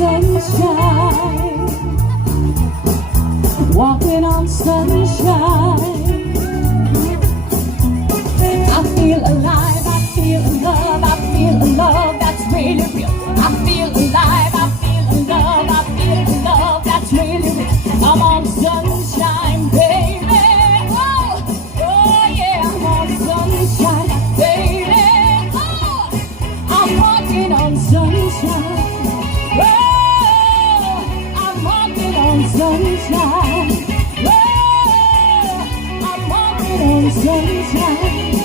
sunshine, walking on sunshine. I feel alive, I feel love, I feel love that's really real. I feel alive, I feel love, I feel love that's really real. I'm on sunshine, baby. Oh, oh yeah, I'm on sunshine, baby. Oh, I'm walking on sunshine. Oh, I'm walking on sunshine. Oh, I'm walking on sunshine.